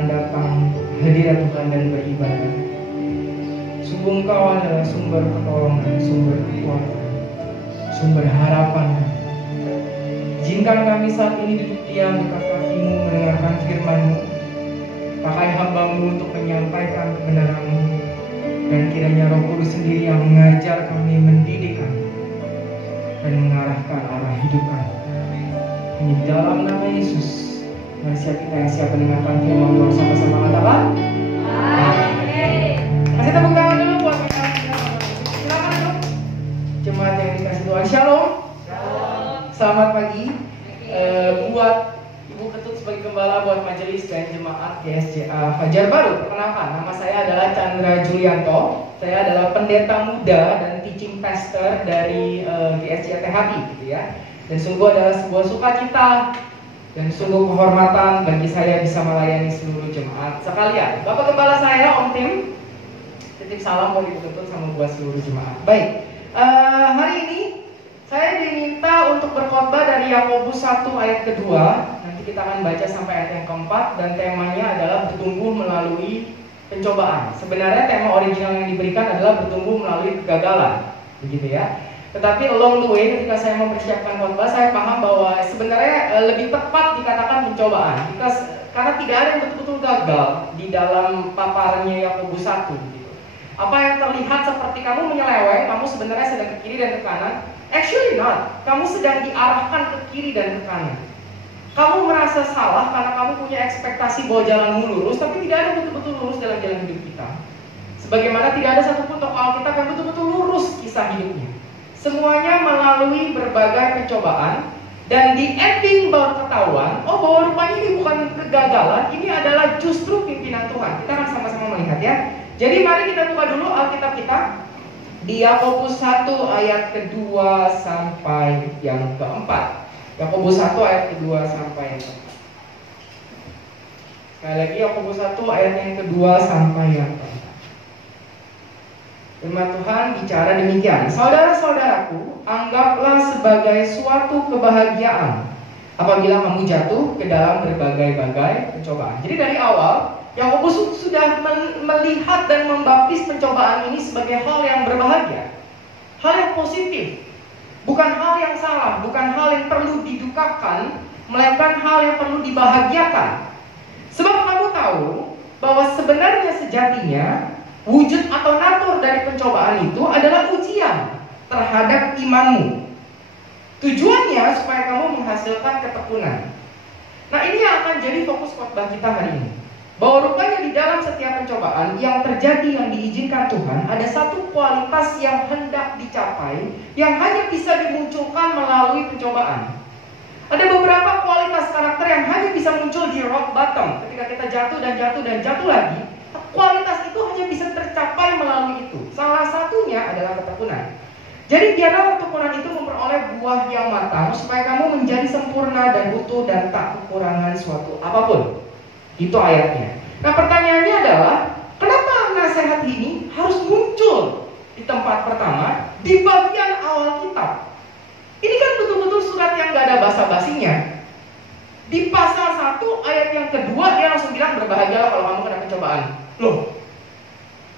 akan datang hadirat Tuhan dan beribadah. Sungguh Engkau adalah sumber pertolongan, sumber kekuatan, sumber harapan. Izinkan kami saat ini duduk diam dekat kaki-Mu, mendengarkan firman-Mu. Pakai hamba-Mu untuk menyampaikan kebenaran-Mu, dan kiranya Roh Kudus sendiri yang mengajar kami, mendidik kami, dan mengarahkan arah hidup kami. Ini di dalam nama Yesus. Mari siap kita yang siap mendengarkan firman Tuhan sama-sama katakan amin. Kasih tepuk tangan dulu buat kita. Silakan dulu. Jemaat yang dikasih Tuhan, shalom. Selamat pagi. Buat Ibu Ketut sebagai gembala, buat majelis dan jemaat GSJA Fajar Baru, perkenalkan, nama saya adalah Chandra Julianto. Saya adalah pendeta muda dan teaching pastor dari GSJA THI, gitu ya. Dan sungguh adalah sebuah sukacita dan sungguh kehormatan bagi saya bisa melayani seluruh jemaat sekalian. Bapak Gembala saya, Om Tim, titip salam buat Ibu Ketut sama buat seluruh jemaat. Baik, hari ini saya diminta untuk berkhotbah dari Yakobus 1 ayat kedua. Nanti kita akan baca sampai ayat yang keempat, dan temanya adalah bertumbuh melalui pencobaan. Sebenarnya tema original yang diberikan adalah bertumbuh melalui kegagalan, begitu ya. Tetapi along the way ketika saya mempersiapkan khotbah, saya paham bahwa sebenarnya lebih tepat dikatakan pencobaan, karena tidak ada yang betul-betul gagal di dalam paparannya Yakobus 1. Gitu. Apa yang terlihat seperti kamu menyeleweng, kamu sebenarnya sedang ke kiri dan ke kanan. Actually not, kamu sedang diarahkan ke kiri dan ke kanan. Kamu merasa salah karena kamu punya ekspektasi bahwa jalanmu lurus, tapi tidak ada betul-betul lurus dalam jalan hidup kita. Sebagaimana tidak ada satupun tokoh Alkitab yang betul-betul lurus kisah hidupnya. Semuanya melalui berbagai pencobaan, dan di ending baru ketahuan, oh bahwa rupanya ini bukan kegagalan, ini adalah justru pimpinan Tuhan. Kita akan sama-sama melihat ya. Jadi mari kita buka dulu Alkitab kita di Yakobus 1 ayat kedua sampai yang keempat. Yakobus 1 ayat kedua sampai yang keempat. Sekali lagi Yakobus 1 ayat yang kedua sampai yang keempat. Firman Tuhan bicara demikian, saudara-saudaraku, anggaplah sebagai suatu kebahagiaan apabila kamu jatuh ke dalam berbagai-bagai pencobaan. Jadi dari awal Yakobus sudah melihat dan membaptis pencobaan ini sebagai hal yang berbahagia, hal yang positif, bukan hal yang salah, bukan hal yang perlu didukakan, melainkan hal yang perlu dibahagiakan. Sebab kamu tahu bahwa sebenarnya sejatinya wujud atau natur dari pencobaan itu adalah ujian terhadap imanmu. Tujuannya supaya kamu menghasilkan ketekunan. Nah, ini yang akan jadi fokus khotbah kita hari ini. Bahwa rupanya di dalam setiap pencobaan yang terjadi, yang diizinkan Tuhan, ada satu kualitas yang hendak dicapai, yang hanya bisa dimunculkan melalui pencobaan. Ada beberapa kualitas karakter yang hanya bisa muncul di rock bottom, ketika kita jatuh dan jatuh dan jatuh lagi. Kualitas itu hanya bisa tercapai melalui itu. Salah satunya adalah ketekunan. Jadi biarlah ketekunan itu memperoleh buah yang matang, supaya kamu menjadi sempurna dan utuh dan tak kekurangan suatu apapun. Itu ayatnya. Nah, pertanyaannya adalah, kenapa nasihat ini harus muncul di tempat pertama, di bagian awal kitab? Ini kan betul-betul surat yang gak ada basa-basinya. Di pasal 1 ayat yang kedua dia langsung bilang, berbahagialah kalau kamu kena pencobaan. Loh,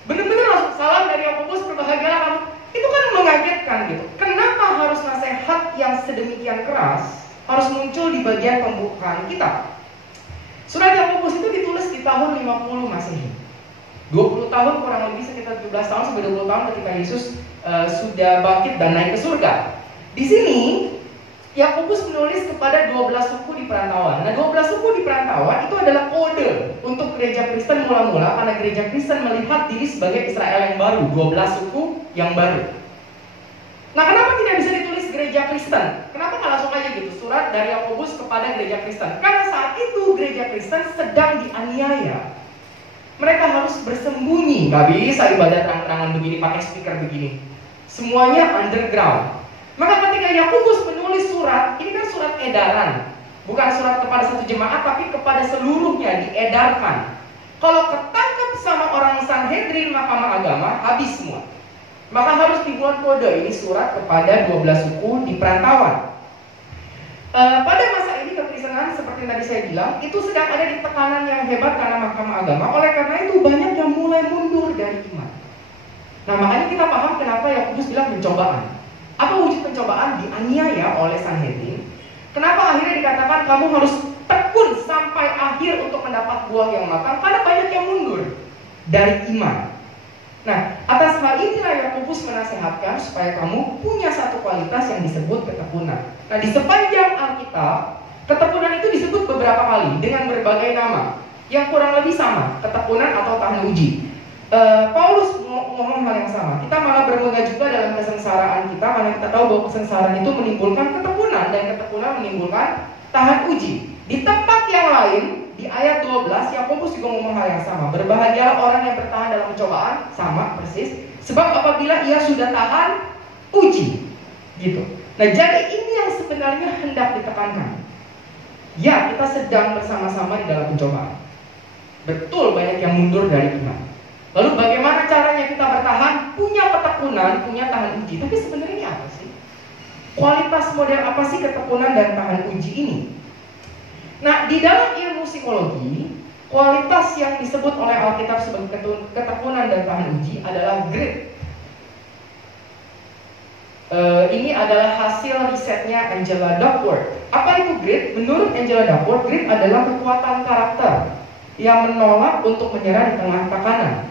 bener-bener langsung salam dari Yakobus, berbahagialah kamu. Itu kan mengagetkan gitu. Kenapa harus nasihat yang sedemikian keras harus muncul di bagian pembukaan kitab? Surat Yakobus itu ditulis di tahun 50 Masehi. 20 tahun kurang lebih, sekitar 17 tahun sampai 20 tahun ketika Yesus sudah bangkit dan naik ke surga. Di sini Yakobus menulis kepada 12 suku di perantauan. Nah, 12 suku di perantauan itu adalah kode untuk gereja Kristen mula-mula, karena gereja Kristen melihat diri sebagai Israel yang baru, 12 suku yang baru. Nah, kenapa tidak bisa ditulis gereja Kristen? Kenapa nggak langsung aja gitu, surat dari Yakobus kepada gereja Kristen? Karena saat itu gereja Kristen sedang dianiaya. Mereka harus bersembunyi, nggak bisa ibadah terang-terangan begini, pakai speaker begini. Semuanya underground. Maka ketika Yakobus menulis surat, ini kan surat edaran, bukan surat kepada satu jemaat, tapi kepada seluruhnya, diedarkan. Kalau ketangkep sama orang Sanhedrin, mahkamah agama, habis semua. Maka harus dibuat kode, ini surat kepada 12 suku di perantauan. Pada masa ini kekristenan kekristenan seperti yang tadi saya bilang, itu sedang ada di tekanan yang hebat karena Mahkamah Agama. Oleh karena itu banyak yang mulai mundur dari iman. Nah, makanya kita paham kenapa Yakobus bilang pencobaan. Apa wujud pencobaan? Dianiaya oleh Sanhedrin. Kenapa akhirnya dikatakan kamu harus tekun sampai akhir untuk mendapat buah yang matang? Karena banyak yang mundur dari iman. Nah, atas hal inilah Yakobus menasehatkan supaya kamu punya satu kualitas yang disebut ketekunan. Nah, di sepanjang Alkitab, ketekunan itu disebut beberapa kali dengan berbagai nama yang kurang lebih sama, ketekunan atau tahan uji. Paulus ngomong hal yang sama. Kita malah bermegah juga dalam kesengsaraan kita, karena kita tahu bahwa kesengsaraan itu menimbulkan ketekunan, dan ketekunan menimbulkan tahan uji. Di tempat yang lain, di ayat 12, Yakobus juga ngomong hal yang sama. Berbahagialah orang yang bertahan dalam pencobaan, sama persis, sebab apabila ia sudah tahan uji, gitu. Nah, jadi ini yang sebenarnya hendak ditekankan. Ya, kita sedang bersama-sama di dalam pencobaan. Betul, banyak yang mundur dari iman. Lalu bagaimana caranya kita bertahan? Punya ketekunan, punya tahan uji. Tapi sebenarnya ini apa sih? Kualitas model apa sih ketekunan dan tahan uji ini? Nah, di dalam ilmu psikologi, kualitas yang disebut oleh Alkitab sebagai ketekunan dan tahan uji adalah grit. Ini adalah hasil risetnya Angela Duckworth. Apa itu grit? Menurut Angela Duckworth, grit adalah kekuatan karakter yang menolak untuk menyerah di tengah tekanan.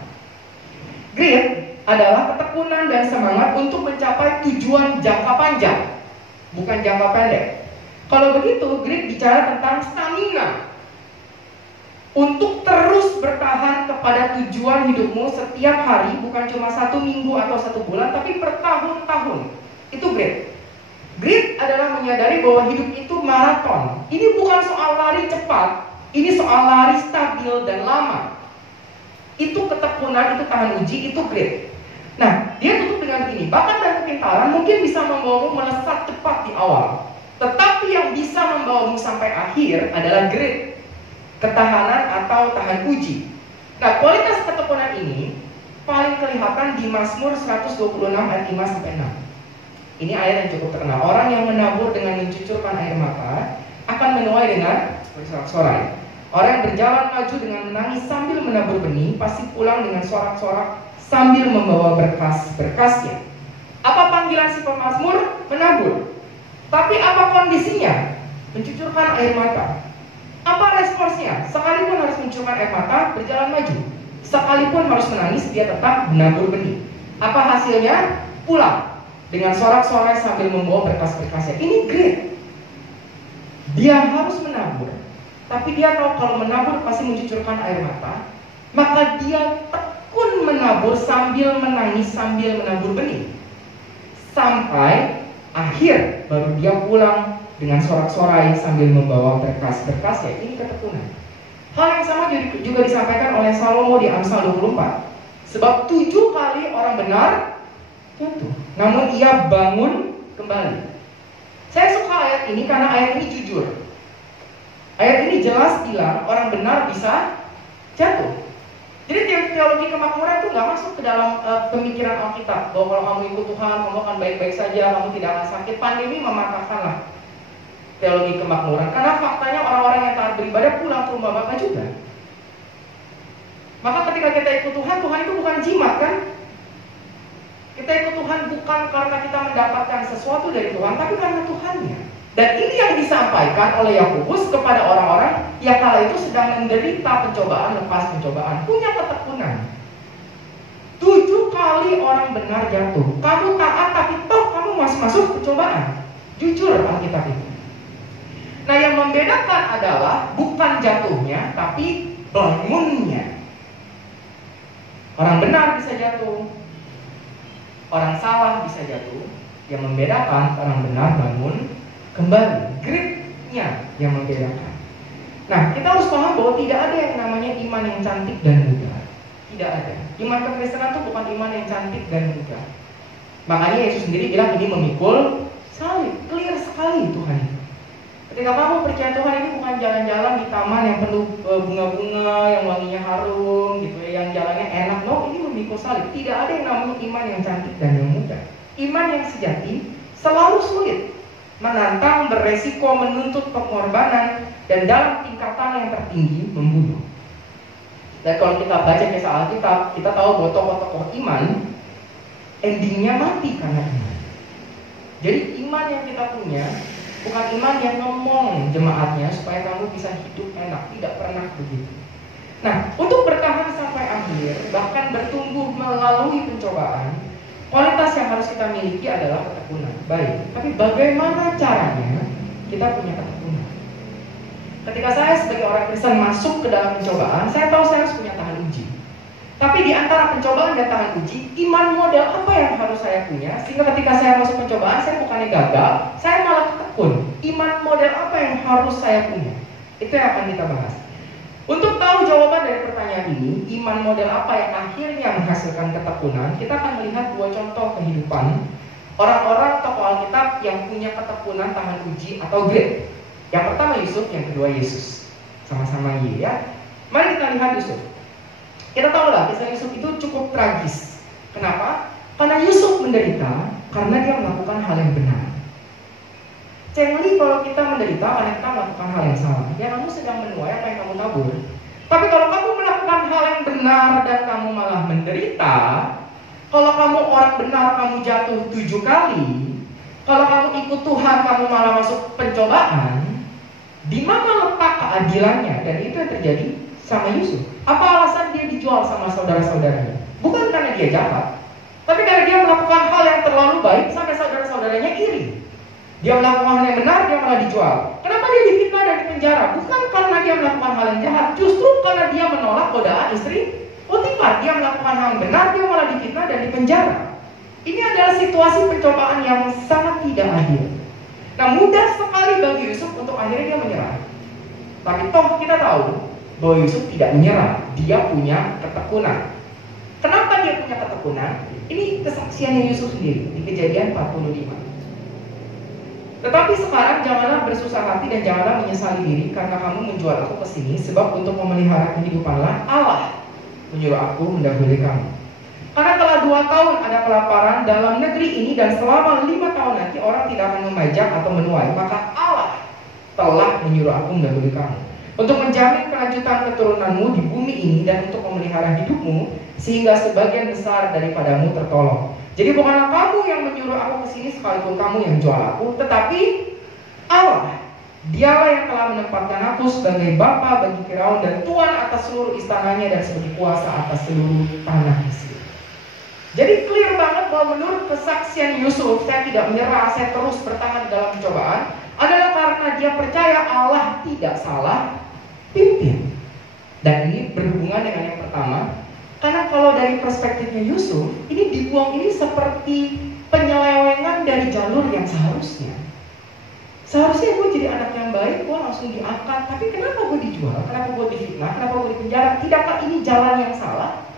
Grit adalah ketekunan dan semangat untuk mencapai tujuan jangka panjang, bukan jangka pendek. Kalau begitu, grit bicara tentang stamina untuk terus bertahan kepada tujuan hidupmu setiap hari, bukan cuma 1 minggu atau 1 bulan, tapi bertahun-tahun. Itu grit. Grit adalah menyadari bahwa hidup itu maraton. Ini bukan soal lari cepat, ini soal lari stabil dan lama. Itu ketekunan, itu tahan uji, itu grit. Nah, dia tutup dengan gini, bakat dan kepintaran mungkin bisa membawamu melesat cepat di awal, tetapi yang bisa membawamu sampai akhir adalah grit, ketahanan atau tahan uji. Nah, kualitas ketekunan ini paling kelihatan di Mazmur 126 ayat 5-6. Ini ayat yang cukup terkenal. Orang yang menabur dengan mencucurkan air mata akan menuai dengan bersorak-sorai. Orang yang berjalan maju dengan menangis sambil menabur benih pasti pulang dengan sorak-sorak sambil membawa berkas-berkasnya. Apa panggilan si pemazmur? Menabur. Tapi apa kondisinya? Mencucurkan air mata. Apa responsnya? Sekalipun harus mencucurkan air mata, berjalan maju. Sekalipun harus menangis, dia tetap menabur benih. Apa hasilnya? Pulang dengan sorak-sorai sambil membawa berkas-berkasnya. Ini grit. Dia harus menabur, tapi dia tahu kalau menabur pasti mencucurkan air mata. Maka dia tekun menabur sambil menangis, sambil menabur benih. Sampai akhir baru dia pulang dengan sorak-sorai sambil membawa berkas-berkasnya. Ini ketekunan. Hal yang sama juga disampaikan oleh Salomo di Amsal 24. Sebab 7 kali orang benar jatuh, namun ia bangun kembali. Saya suka ayat ini karena ayat ini jujur. Ayat ini jelas bilang orang benar bisa jatuh. Jadi teologi kemakmuran itu nggak masuk ke dalam pemikiran Alkitab bahwa kalau kamu ikut Tuhan, kamu akan baik-baik saja, kamu tidak akan sakit. Pandemi mematahkanlah teologi kemakmuran, karena faktanya orang-orang yang taat beribadah pulang ke rumah Bapa juga. Maka ketika kita ikut Tuhan, Tuhan itu bukan jimat kan? Kita ikut Tuhan bukan karena kita mendapatkan sesuatu dari Tuhan, tapi karena Tuhannya. Dan ini yang disampaikan oleh Yakobus kepada orang-orang yang kala itu sedang menderita pencobaan lepas pencobaan, punya ketekunan. 7 kali orang benar jatuh. Kamu taat tapi toh kamu masuk pencobaan. Jujur Alkitab itu. Nah, yang membedakan adalah bukan jatuhnya, tapi bangunnya. Orang benar bisa jatuh, orang salah bisa jatuh. Yang membedakan orang benar bangun kembali, gritnya yang membedakan. Nah, kita harus paham bahwa tidak ada yang namanya iman yang cantik dan mudah. Tidak ada. Iman kekristenan itu bukan iman yang cantik dan mudah. Makanya Yesus sendiri bilang ini memikul salib. Clear sekali Tuhan itu. Ketika kamu percaya Tuhan, ini bukan jalan-jalan di taman yang penuh bunga-bunga, yang wanginya harum, gitu ya, yang jalannya enak. No, ini memikul salib. Tidak ada yang namanya iman yang cantik dan yang mudah. Iman yang sejati selalu sulit. menantang, beresiko, menuntut pengorbanan, dan dalam tingkatan yang tertinggi membunuh. Dan kalau kita baca kisah Alkitab, kita tahu bahwa tokoh-tokoh iman endingnya mati karena iman. Jadi iman yang kita punya bukan iman yang ngomong jemaatnya supaya kamu bisa hidup enak, tidak pernah begitu. Nah, untuk bertahan sampai akhir, bahkan bertumbuh melalui pencobaan, kualitas yang harus kita miliki adalah ketekunan. Baik, tapi bagaimana caranya kita punya ketekunan? Ketika saya sebagai orang Kristen masuk ke dalam pencobaan, saya tahu saya harus punya tahan uji. Tapi di antara pencobaan dan tahan uji, iman model apa yang harus saya punya? Sehingga ketika saya masuk pencobaan, saya bukannya gagal, saya malah tekun. Iman model apa yang harus saya punya? Itu yang akan kita bahas. Untuk tahu jawaban dari pertanyaan ini, iman model apa yang akhirnya menghasilkan ketekunan, kita akan melihat dua contoh kehidupan orang-orang tokoh Alkitab yang punya ketekunan tahan uji atau grit. Yang pertama Yusuf, yang kedua Yesus. Sama-sama Y ya. Mari kita lihat Yusuf. Kita tahu lah kisah Yusuf itu cukup tragis. Kenapa? Karena Yusuf menderita karena dia melakukan hal yang benar. Cengli kalau kita menderita karena kita melakukan hal yang salah. Ya kamu sedang menuai apa yang kamu tabur. Tapi kalau kamu melakukan hal yang benar dan kamu malah menderita, kalau kamu orang benar kamu jatuh 7 kali, kalau kamu ikut Tuhan kamu malah masuk pencobaan, di mana letak keadilannya? Dan itu yang terjadi sama Yusuf. Apa alasan dia dijual sama saudara-saudaranya? Bukan karena dia jahat, tapi karena dia melakukan hal yang terlalu baik sampai saudara-saudaranya iri. Dia melakukan hal yang benar, dia malah dijual. Kenapa dia difitnah dan dipenjara? Bukan karena dia melakukan hal yang jahat, justru karena dia menolak godaan istri Potifar. Dia melakukan hal yang benar, dia malah difitnah dan dipenjara. Ini adalah situasi pencobaan yang sangat tidak adil. Nah, mudah sekali bagi Yusuf untuk akhirnya dia menyerah. Tapi toh kita tahu bahwa Yusuf tidak menyerah. Dia punya ketekunan. Kenapa dia punya ketekunan? Ini kesaksiannya Yusuf sendiri di Kejadian 45. Tetapi sekarang janganlah bersusah hati dan janganlah menyesali diri karena kamu menjual aku ke sini, sebab untuk memelihara kehidupanlah Allah menyuruh aku mendahului kamu. Karena telah 2 tahun ada kelaparan dalam negeri ini dan selama 5 tahun nanti orang tidak akan memajak atau menuai, maka Allah telah menyuruh aku mendahului kamu untuk menjamin kelanjutan keturunanmu di bumi ini dan untuk memelihara hidupmu sehingga sebagian besar daripadamu tertolong. Jadi bukanlah kamu yang menyuruh aku ke sini sekalipun kamu yang jual aku, tetapi Allah. Dialah yang telah menempatkan aku sebagai bapa bagi Firaun dan tuan atas seluruh istananya dan sebagai kuasa atas seluruh tanah Mesir. Jadi clear banget bahwa menurut kesaksian Yusuf, saya tidak menyerah, saya terus bertahan dalam pencobaan, adalah karena dia percaya Allah tidak salah pimpin. Dan ini berhubungan dengan yang pertama. Karena kalau dari perspektifnya Yusuf, ini dibuang ini seperti penyelewengan dari jalur yang seharusnya. Seharusnya gue jadi anak yang baik, gue langsung diangkat. Tapi kenapa gue dijual? Kenapa gue difitnah? Kenapa gue dipenjara? Tidakkah ini jalan yang salah?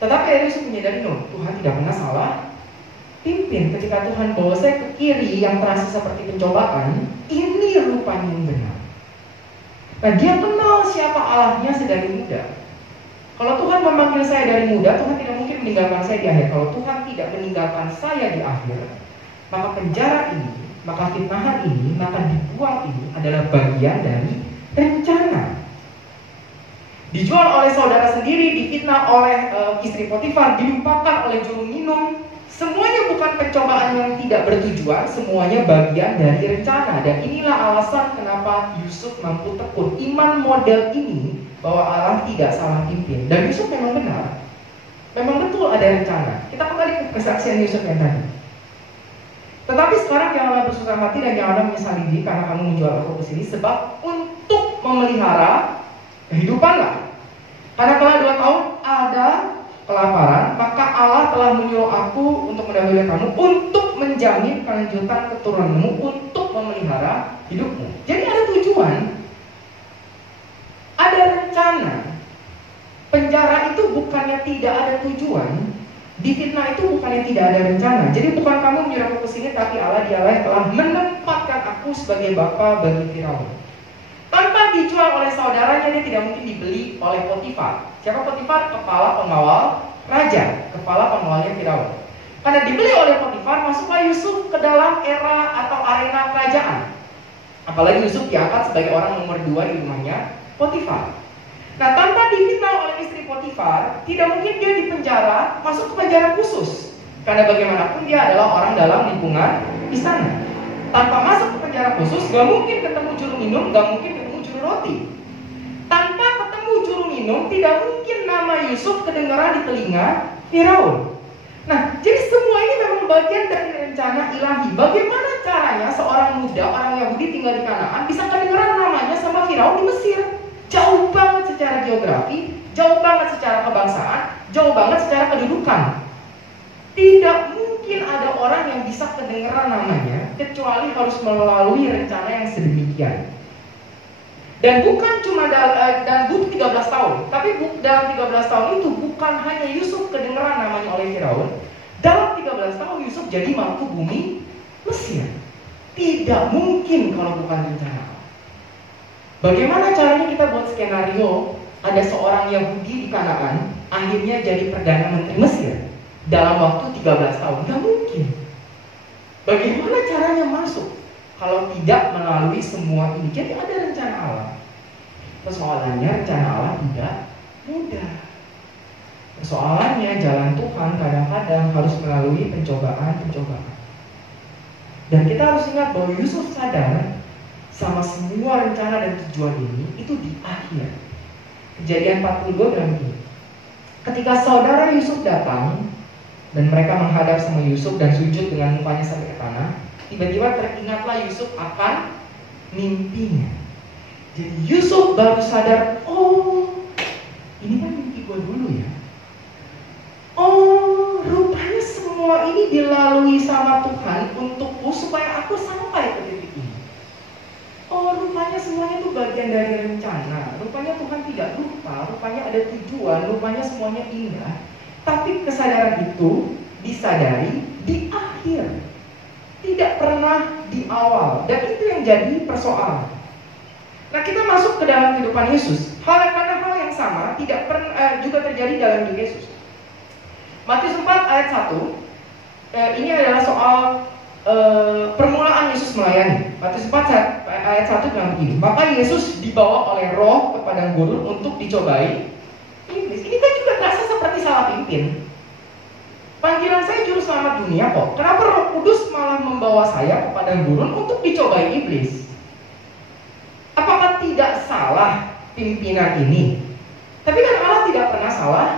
Tetapi Yusuf menyadari, no, Tuhan tidak pernah salah pimpin. Ketika Tuhan bawa saya ke kiri yang terasa seperti pencobaan, ini rupanya yang benar. Nah, dia kenal siapa Allahnya sedari muda. Kalau Tuhan memanggil saya dari muda, Tuhan tidak mungkin meninggalkan saya di akhir. Kalau Tuhan tidak meninggalkan saya di akhir, maka penjara ini, maka fitnahan ini, maka dibuang ini adalah bagian dari rencana. Dijual oleh saudara sendiri, difitnah oleh istri Potifar, dilupakan oleh juru minum. Semuanya bukan pencobaan yang tidak bertujuan, semuanya bagian dari rencana. Dan inilah alasan kenapa Yusuf mampu tekun. Iman model ini bahwa Allah tidak salah pimpin. Dan Yusuf memang benar. Memang betul ada rencana. Kita kembali ke kesaksian Yusuf yang tadi. Tetapi sekarang janganlah bersusah hati dan janganlah menyesali diri karena kamu menjual aku ke sini, sebab untuk memelihara kehidupanlah. Karena telah 2 tahun ada kelaparan, maka Allah telah menyuruh aku untuk mendahului kamu, untuk menjamin kelanjutan keturunanmu, untuk memelihara hidupmu. Jadi ada tujuan, ada rencana. Penjara itu bukannya tidak ada tujuan, difitnah itu bukannya tidak ada rencana. Jadi bukan kamu menyuruh aku ke sini, tapi Allah dialah yang telah menempatkan aku sebagai bapa bagi Firaun. Tanpa dijual oleh saudaranya, dia tidak mungkin dibeli oleh Potifar. Siapa Potifar? Kepala pengawal raja, kepala pengawalnya Firaun. Karena dibeli oleh Potifar, masuklah Yusuf ke dalam era atau arena kerajaan. Apalagi Yusuf diangkat sebagai orang nomor 2 di rumahnya Potifar. Nah, tanpa difitnah oleh istri Potifar, tidak mungkin dia dipenjara, masuk ke penjara khusus. Karena bagaimanapun dia adalah orang dalam lingkungan istana. Tanpa masuk ke penjara khusus, gak mungkin ketemu juru minum, gak mungkin ketemu juru roti. Tanpa ketemu juru minum, tidak mungkin nama Yusuf kedengaran di telinga Firaun. Nah, jadi semua ini memang bagian dari rencana ilahi. Bagaimana caranya seorang muda, orang Yahudi tinggal di Kanaan, bisa kedengaran namanya sama Firaun di Mesir? Jauh banget secara geografi, jauh banget secara kebangsaan, jauh banget secara kedudukan. Tidak mungkin ada orang yang bisa kedengaran namanya, kecuali harus melalui rencana yang sedemikian. Dan bukan cuma dan butuh 13 tahun, tapi dalam 13 tahun itu bukan hanya Yusuf kedengeran namanya oleh Firaun. Dalam 13 tahun Yusuf jadi mantu bumi Mesir. Tidak mungkin kalau bukan rencana. Bagaimana caranya kita buat skenario ada seorang Yahudi di Kanaan akhirnya jadi Perdana Menteri Mesir dalam waktu 13 tahun? Tidak mungkin. Bagaimana caranya masuk? Kalau tidak melalui semua ini, jadi ada rencana Allah. Persoalannya rencana Allah tidak mudah. Persoalannya jalan Tuhan kadang-kadang harus melalui pencobaan-pencobaan. Dan kita harus ingat bahwa Yusuf sadar sama semua rencana dan tujuan ini itu di akhir. Kejadian 42 bilang begini. Ketika saudara Yusuf datang dan mereka menghadap sama Yusuf dan sujud dengan mukanya sampai ke tanah, tiba-tiba teringatlah Yusuf akan mimpinya. Jadi Yusuf baru sadar, oh ini kan mimpi gue dulu ya. Oh rupanya semua ini dilalui sama Tuhan untukku supaya aku sampai ke titik ini. Oh rupanya semuanya itu bagian dari rencana. Rupanya Tuhan tidak lupa, rupanya ada tujuan, rupanya semuanya indah. Tapi kesadaran itu disadari di akhir, tidak pernah di awal. Dan itu yang jadi persoalan. Nah kita masuk ke dalam kehidupan Yesus. Karena hal yang sama tidak pernah juga terjadi dalam hidup Yesus. Matius 4 ayat 1 ini adalah soal permulaan Yesus melayani. Matius 4 ayat 1 bilang begini. Maka Yesus dibawa oleh Roh ke padang gurun untuk dicobai iblis. Ini kan juga terasa seperti salah pimpin. Panggilan saya juru selamat dunia kok. Kenapa Roh Kudus malah membawa saya ke padang gurun untuk dicobai iblis? Apakah tidak salah pimpinan ini? Tapi kan Allah tidak pernah salah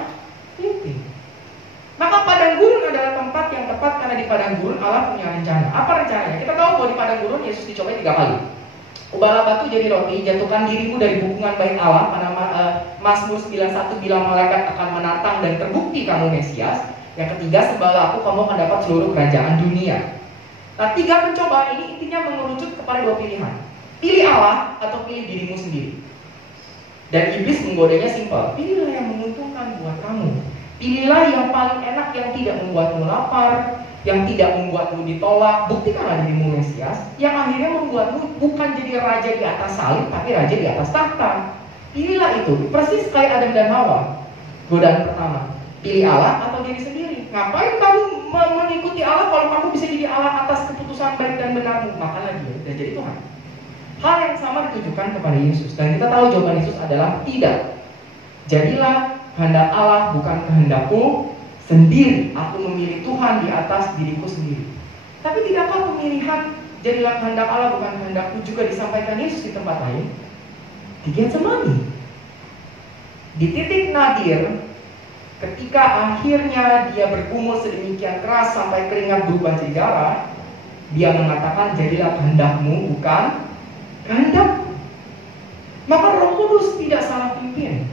pimpin. Maka padang gurun adalah tempat yang tepat karena di padang gurun Allah punya rencana. Apa rencananya? Kita tahu bahwa di padang gurun Yesus dicobai 3 kali. Ubahlah batu jadi roti, jatuhkan dirimu dari hubungan baik Allah. Pada Mazmur 91 bilang malaikat akan menantang dan terbukti kamu Mesias. Yang ketiga, sembahlah aku, kamu akan dapat seluruh kerajaan dunia. Nah 3 pencobaan ini intinya mengerucut kepada 2 pilihan. Pilih Allah atau pilih dirimu sendiri. Dan iblis menggodanya simpel. Pilihlah yang menguntungkan buat kamu. Pilihlah yang paling enak, yang tidak membuatmu lapar, yang tidak membuatmu ditolak. Buktikanlah dirimu Mesias, yang akhirnya membuatmu bukan jadi raja di atas salib, tapi raja di atas tahta. Pilihlah itu, persis kayak Adam dan Hawa. Godaan pertama, pilih Allah atau diri sendiri. Ngapain kamu mengikuti Allah kalau kamu bisa jadi Allah atas keputusan baik dan benarmu? Makanlah dia dan jadi Tuhan. Hal yang sama ditujukan kepada Yesus. Dan kita tahu jawaban Yesus adalah tidak. Jadilah kehendak Allah, bukan kehendakku sendiri. Aku memilih Tuhan di atas diriku sendiri. Tapi tidakkah pemilihan jadilah kehendak Allah, bukan kehendakku juga disampaikan Yesus di tempat lain? Di Getsemani. Di titik nadir, ketika akhirnya dia bergumul sedemikian keras sampai keringat berubah jadi darah, dia mengatakan jadilah kehendakmu, bukan kehendak. Maka Roh Kudus tidak salah pimpin.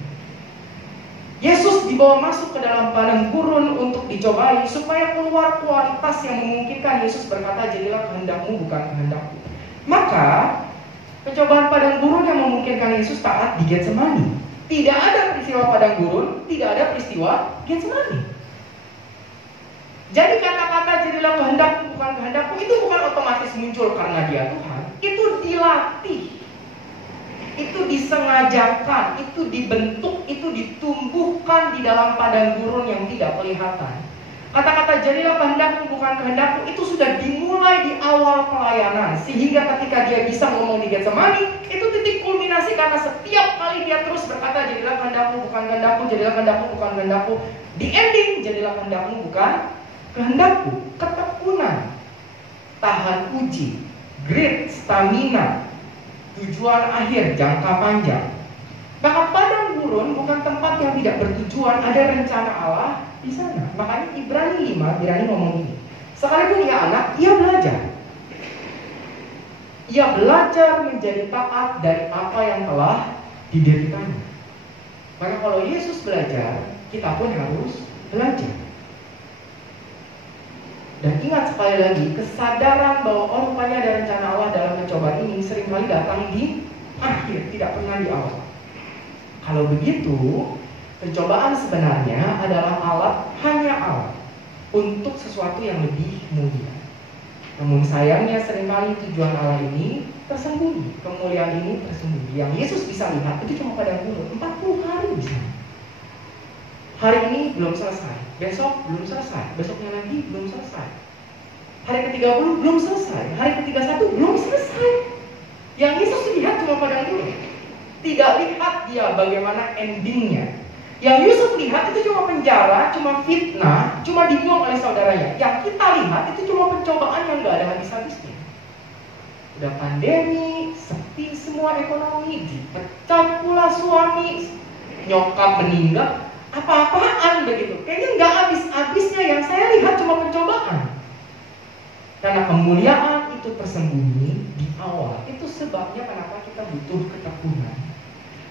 Yesus dibawa masuk ke dalam padang gurun untuk dicobai supaya keluar kualitas yang memungkinkan Yesus berkata jadilah kehendakmu, bukan kehendakku. Maka pencobaan padang gurun yang memungkinkan Yesus taat di Getsemani. Tidak ada peristiwa padang gurun, tidak ada peristiwa Getsemani. Jadi kata-kata jadilah kehendakmu, bukan kehendakku itu bukan otomatis muncul karena dia Tuhan. Itu dilatih, itu disengajakan, itu dibentuk, itu ditumbuhkan di dalam padang gurun yang tidak kelihatan. Kata-kata jadilah kehendakmu bukan kehendakku itu sudah dimulai di awal pelayanan. Sehingga ketika dia bisa ngomong di Getsemani, itu titik kulminasi karena setiap kali dia terus berkata jadilah kehendakmu bukan kehendakku, jadilah kehendakmu bukan kehendakku. Di ending jadilah kehendakmu bukan kehendakku. Ketekunan, tahan uji, grit, stamina, tujuan akhir jangka panjang. Maka padang gurun bukan tempat yang tidak bertujuan, ada rencana Allah di sana. Makanya Ibrani 5 berani ngomong ini. Sekalipun ia anak, ia belajar. Ia belajar menjadi taat dari apa yang telah dideritanya. Maka kalau Yesus belajar, kita pun harus belajar. Dan ingat sekali lagi, kesadaran bahwa rupanya ada rencana Allah dalam pencobaan ini seringkali datang di akhir, tidak pernah di awal. Kalau begitu, pencobaan sebenarnya adalah alat, hanya alat untuk sesuatu yang lebih mulia. Namun sayangnya seringkali tujuan Allah ini tersembunyi, kemuliaan ini tersembunyi. Yang Yesus bisa lihat itu cuma padang gurun, 40 hari bisa. Hari ini belum selesai, besok belum selesai, besoknya lagi belum selesai. Hari ke-30 belum selesai, hari ke-31 belum selesai. Yang Yesus lihat cuma padang gurun. Tidak lihat dia bagaimana endingnya. Yang Yusuf lihat itu cuma penjara, cuma fitnah, cuma dibuang oleh saudaranya. Yang kita lihat itu cuma pencobaan yang gak ada habis-habisnya. Udah pandemi, sepi semua ekonomi, dipecat pula suami, nyokap meninggal, apa-apaan begitu. Kayaknya gak habis-habisnya. Yang saya lihat cuma pencobaan. Karena kemuliaan itu tersembunyi di awal. Itu sebabnya kenapa kita butuh ketekunan.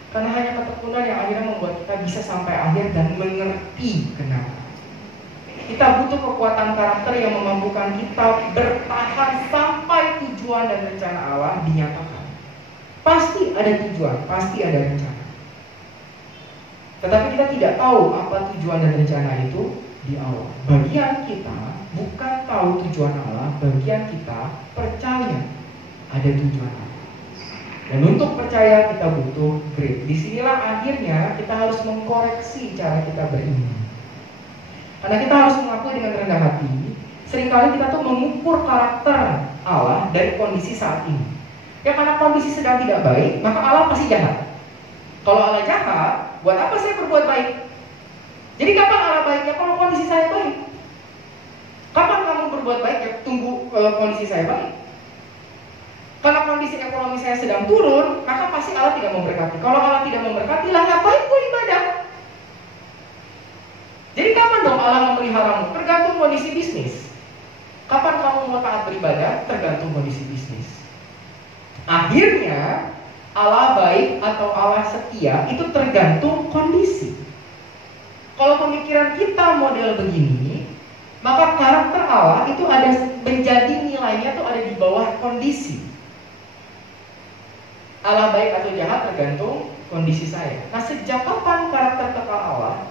Karena hanya ketekunan yang akhirnya membuat kita bisa sampai akhir dan mengerti kenapa. Kita butuh kekuatan karakter yang memampukan kita bertahan sampai tujuan dan rencana Allah dinyatakan. Pasti ada tujuan, pasti ada rencana. Tetapi kita tidak tahu apa tujuan dan rencana itu di awal. Bagian kita bukan tahu tujuan Allah, bagian kita percaya ada tujuan Allah. Dan untuk percaya kita butuh grit. Disinilah akhirnya kita harus mengkoreksi cara kita beriman. Karena kita harus mengakui dengan rendah hati, seringkali kita tuh mengukur karakter Allah dari kondisi saat ini. Ya karena kondisi sedang tidak baik, maka Allah pasti jahat. Kalau Allah jahat, buat apa saya berbuat baik? Jadi kapan Allah baiknya? Kalau kondisi saya baik. Kapan kamu berbuat baik? Ya tunggu kondisi saya baik. Karena kondisi ekonomi saya sedang turun, maka pasti Allah tidak memberkati. Kalau Allah tidak memberkati, lah ngapain gue ibadah? Jadi kapan dong Allah memeliharamu? Tergantung kondisi bisnis. Kapan kamu mau taat beribadah? Tergantung kondisi bisnis. Akhirnya Allah baik atau Allah setia itu tergantung kondisi. Kalau pemikiran kita model begini, maka karakter Allah itu ada menjadi nilainya tuh ada di bawah kondisi. Allah baik atau jahat tergantung kondisi saya. Nah, sejak kapan karakter kekal Allah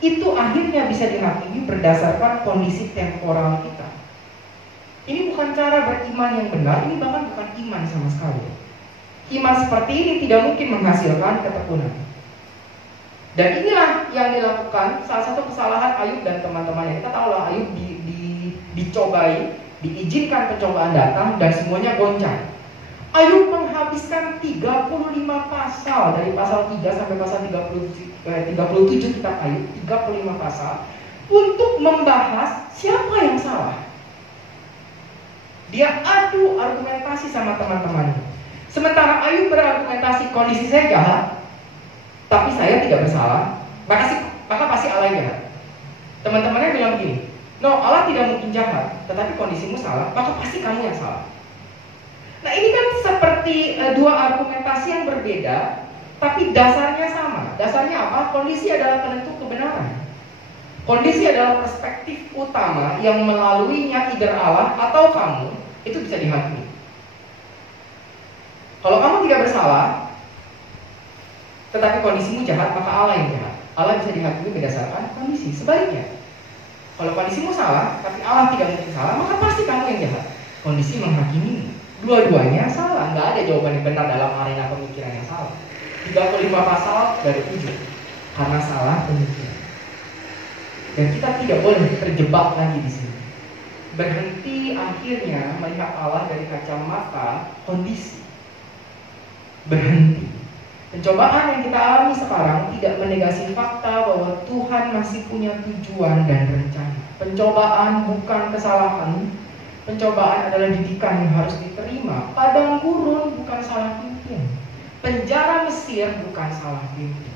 itu akhirnya bisa dihakimi berdasarkan kondisi temporal kita. Ini bukan cara beriman yang benar, ini bahkan bukan iman sama sekali. Iman seperti ini tidak mungkin menghasilkan ketekunan. Dan inilah yang dilakukan salah satu kesalahan Ayub dan teman-temannya. Kita tahu lah Ayub dicobai, diizinkan pencobaan datang dan semuanya goncang. Ayub menghabiskan 35 pasal dari pasal 3 sampai pasal 37 kitab Ayub, 35 pasal untuk membahas siapa yang salah. Dia adu argumentasi sama teman-temannya. Sementara Ayub berargumentasi kondisi saya jahat, tapi saya tidak bersalah, maka pasti Allah yang jahat. Teman-temannya bilang begini, no, Allah tidak mungkin jahat, tetapi kondisimu salah, maka pasti kamu yang salah. Nah ini kan seperti dua argumentasi yang berbeda, tapi dasarnya sama. Dasarnya apa? Kondisi adalah penentu kebenaran. Kondisi adalah perspektif utama yang melaluinya either Allah atau kamu, itu bisa dihakimi. Kalau kamu tidak bersalah, tetapi kondisimu jahat, maka Allah yang jahat. Allah bisa dihakimi berdasarkan kondisi. Sebaliknya, kalau kondisimu salah, tapi Allah tidak mungkin salah, maka pasti kamu yang jahat. Kondisi menghakimi. Dua-duanya salah, nggak ada jawaban yang benar dalam arena pemikiran yang salah. 35 pasal dari 7 karena salah pemikiran. Dan kita tidak boleh terjebak lagi di sini. Berhenti akhirnya melihat Allah dari kacamata kondisi. Berhenti. Pencobaan yang kita alami sekarang tidak menegasi fakta bahwa Tuhan masih punya tujuan dan rencana. Pencobaan bukan kesalahan. Pencobaan adalah didikan yang harus diterima. Padang gurun bukan salah pimpin. Penjara Mesir bukan salah pimpin.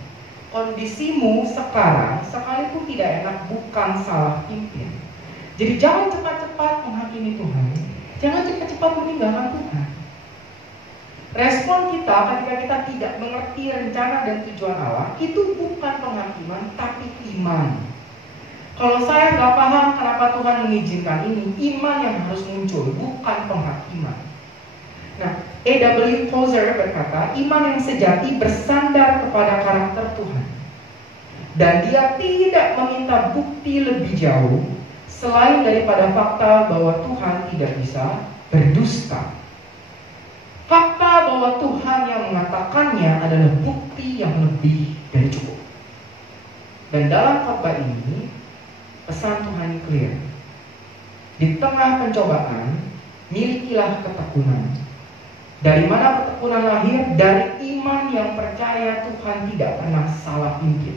Kondisimu sekarang sekalipun tidak enak bukan salah pimpin. Jadi jangan cepat-cepat menghakimi Tuhan. Jangan cepat-cepat meninggalkan Tuhan. Respon kita ketika kita tidak mengerti rencana dan tujuan Allah, itu bukan penghakiman, tapi iman. Kalau saya nggak paham kenapa Tuhan mengizinkan ini, iman yang harus muncul, bukan penghakiman. Nah, A.W. Tozer berkata, iman yang sejati bersandar kepada karakter Tuhan. Dan dia tidak meminta bukti lebih jauh, selain daripada fakta bahwa Tuhan tidak bisa berdusta. Fakta bahwa Tuhan yang mengatakannya adalah bukti yang lebih dari cukup. Dan dalam khotbah ini, pesan Tuhan clear. Di tengah pencobaan, milikilah ketekunan. Dari mana ketekunan lahir? Dari iman yang percaya Tuhan tidak pernah salah pimpin.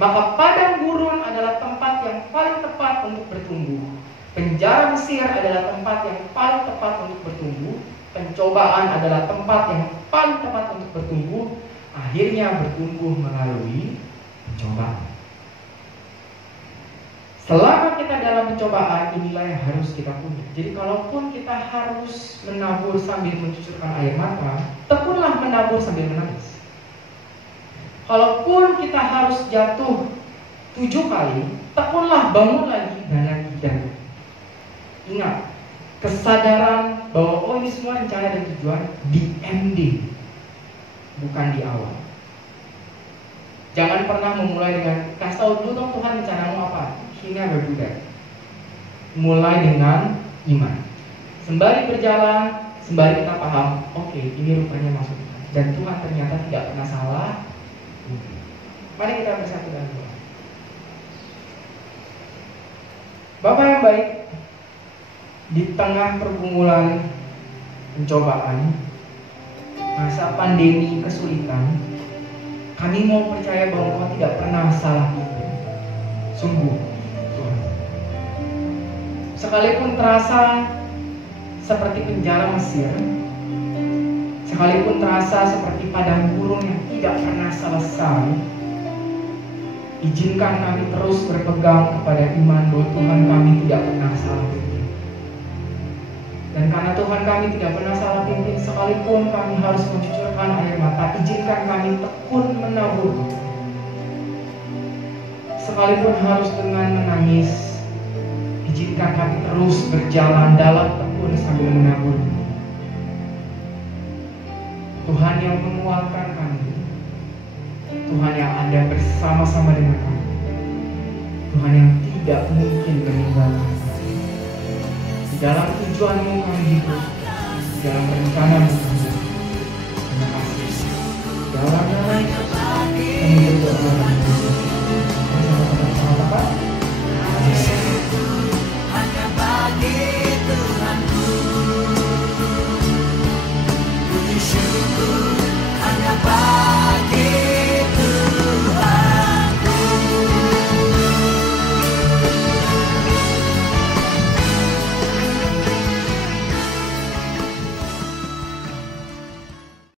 Maka padang gurun adalah tempat yang paling tepat untuk bertumbuh. Penjara Mesir adalah tempat yang paling tepat untuk bertumbuh. Pencobaan adalah tempat yang paling tepat untuk bertumbuh. Akhirnya bertumbuh melalui pencobaan. Selama kita dalam pencobaan, inilah yang harus kita punya. Jadi kalaupun kita harus menabur sambil mencucurkan air mata, tekunlah menabur sambil menangis. Kalaupun kita harus jatuh 7 kali, tekunlah bangun lagi dan lagi dan lagi. Ingat, kesadaran bahwa oh ini semua rencana dan tujuan di ending, bukan di awal. Jangan pernah memulai dengan kasih tahu dulu dong Tuhan rencanamu apa. He never do that. Mulai dengan iman. Sembari berjalan, sembari kita paham, oke, ini rupanya maksud Tuhan. Dan Tuhan ternyata tidak pernah salah. Mari kita bersatu dalam doa. Bapak yang baik, di tengah pergumulan pencobaan, masa pandemi kesulitan, kami mau percaya bahwa Engkau tidak pernah salah pimpin. Sungguh, Tuhan. Sekalipun terasa seperti penjara Mesir, sekalipun terasa seperti padang gurun yang tidak pernah selesai, izinkan kami terus berpegang kepada iman bahwa Tuhan kami tidak pernah salah pimpin. Dan karena Tuhan kami tidak pernah salah pimpin, sekalipun kami harus mencucurkan air mata, izinkan kami tekun menabur. Sekalipun harus dengan menangis, izinkan kami terus berjalan dalam tekun sambil menabur. Tuhan yang menguatkan kami, Tuhan yang ada bersama-sama dengan kami, Tuhan yang tidak mungkin meninggalkan kami. Di dalam tujuanmu kami hidup, di dalam rencanamu